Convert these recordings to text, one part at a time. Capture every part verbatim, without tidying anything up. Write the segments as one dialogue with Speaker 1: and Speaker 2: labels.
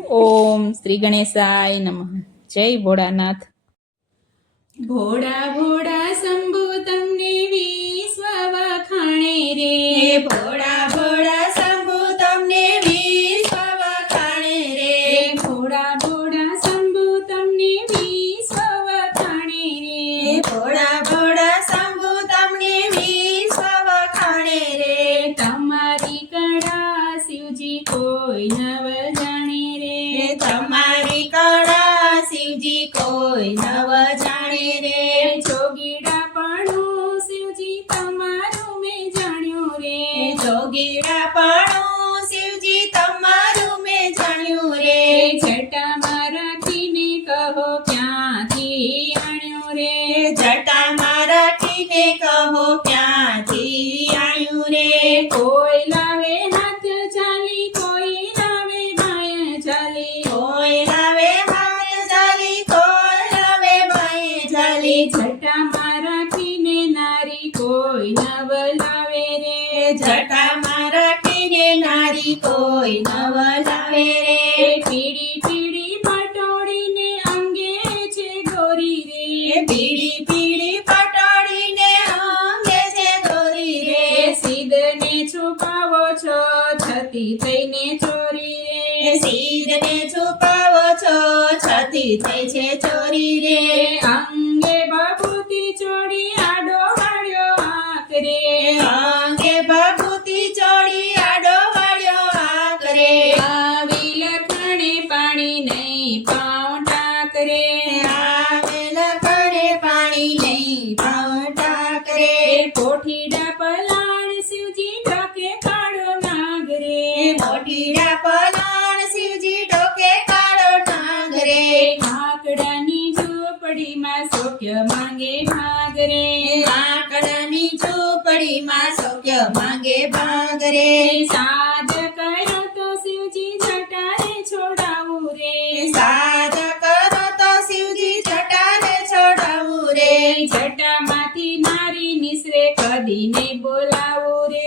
Speaker 1: ઓમ શ્રી ગણેશાય નમઃ. જય ભોળાનાથ.
Speaker 2: ભોળા ભોળા શંભુ તમને વિશ્વ વખાણે રે.
Speaker 3: ભોળા ભોળા શંભુ તમને વિશ્વ વખાણે રે.
Speaker 2: ભોળા ભોળા શંભુ તમને વિશ્વ વખાણે રે.
Speaker 3: ભોળા ભોળા શંભુ તમને વિશ્વ વખાણે રે.
Speaker 2: તમારી કળા શિવજી કોઈ નવ જાણે રે.
Speaker 3: તમારી કળા શિવજી કોઈ નવ જાણે રે.
Speaker 2: જોગીડાપણું શિવજી તમારું મેં જાણ્યું રે.
Speaker 3: જોગીડાપણું શિવજી તમારું મેં જાણ્યું રે.
Speaker 2: જટામાં રાખીને કહો ક્યાંથી આણ્યું રે.
Speaker 3: જટામાં રાખીને કહો ક્યાંથી આવ્યું રે.
Speaker 2: કોઈ લાવે હાથ ચાલી, કોઈ લાવે બાય ચાલી.
Speaker 3: કોઈ લાવે હાથ ચાલી, કોઈ લાવે બાય ચાલી.
Speaker 2: જટામાં રાખીને નારી કોઈ નવ લાવે રે.
Speaker 3: જટામાં રાખીને નારી કોઈ નવ લાવે રે.
Speaker 2: પીળી પીળી પટોળીને અંગે છે ગોરી રે.
Speaker 3: પીળી પીળી પટોળીને અંગે છે દોરી રે.
Speaker 2: સિદ્ધને છુપાવો છો છતી થઈને ચોરી રે.
Speaker 3: શીરને છુપાવો છો છતી થઈ છે ચોરી રે.
Speaker 2: અંગે બબૂતી ચોડી આડો વાળ્યો આંખ રે.
Speaker 3: અંગે બબૂતી ચોડી આડો વાળ્યો આંખ રે.
Speaker 2: આવી લખણે પાણી નહીં પાઉં ટાક રે.
Speaker 3: આવેલ કણે પાણી નહીં પાવ ટાક રે.
Speaker 2: કોઠીડા પલાણ શિવજી ડોકે કાળો નાગ રે.
Speaker 3: મોટીડા પલાણ શિવજી ડોકે કાળો નાગ રે.
Speaker 2: આંકડાની ઝૂંપડીમાં સૌખ્ય માંગે ભાગ રે.
Speaker 3: આંકડાની ઝૂંપડીમાં સૌખ્ય માંગે ભાગ રે.
Speaker 2: સાજ કરો તો શિવજી જટારે છોડાવું રે.
Speaker 3: સાદ કરો તો શિવજી જટાને છોડાવું રે.
Speaker 2: જટામાંથી નારી નિસરે કદી નહીં બોલાવું રે.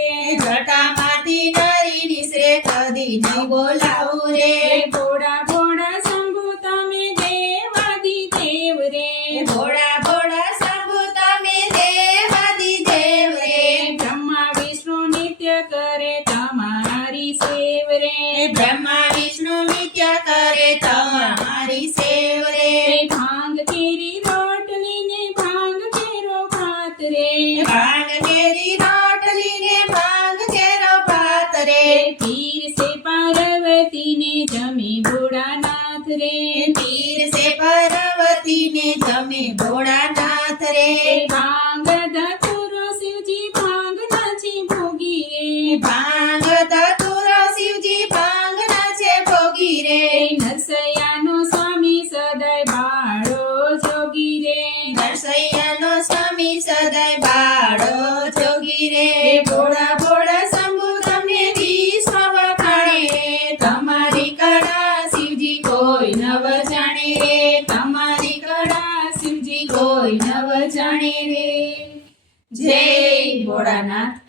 Speaker 3: જટામાંથી નારી નિસરે કદી નહીં બોલાવું રે.
Speaker 2: ભોળા ભોળા શંભુ તમે દેવાદી દેવ રે.
Speaker 3: ભોળા ભોળા શંભુ તમે દેવાદી દેવ રે.
Speaker 2: બ્રહ્મા વિષ્ણુ નિત્ય કરે તમારી સેવ રે.
Speaker 3: બ્રહ્મા વિષ્ણુ નિત્ય કરે તમારી સેવ રે.
Speaker 2: ભાંગ કેરી રોટલી ને ભાંગ કેરો ભાત રે.
Speaker 3: ભાંગ કેરી રોટલી ને ભાંગ કેરો ભાત રે.
Speaker 2: પીર સે પાર્વતી ને જમી ભોળાનાથ રે.
Speaker 3: પીર સે પાર્વતી ને જમે ભોળાનાથ રે.
Speaker 2: ભાંગ ધતુરો શિવજી ભાંગ નાચી ભોગી રે.
Speaker 3: ભાંગ ધતુરો શિવજી ભાંગ નાચે ભોગી રે.
Speaker 2: નરસૈયાનો સ્વામી સદાય બાળો જોગી રે.
Speaker 3: નરસૈયાનો સ્વામી સદાય બાળો જોગી રે. ભોળા ભોળા શંભુ તમને વિશ્વ વખાણે રે. તમારી કળા શિવજી કોઈ નવ જાણે રે. તમારી કળા શિવજી કોઈ નવ જાણે રે. જય ભોળાનાથ.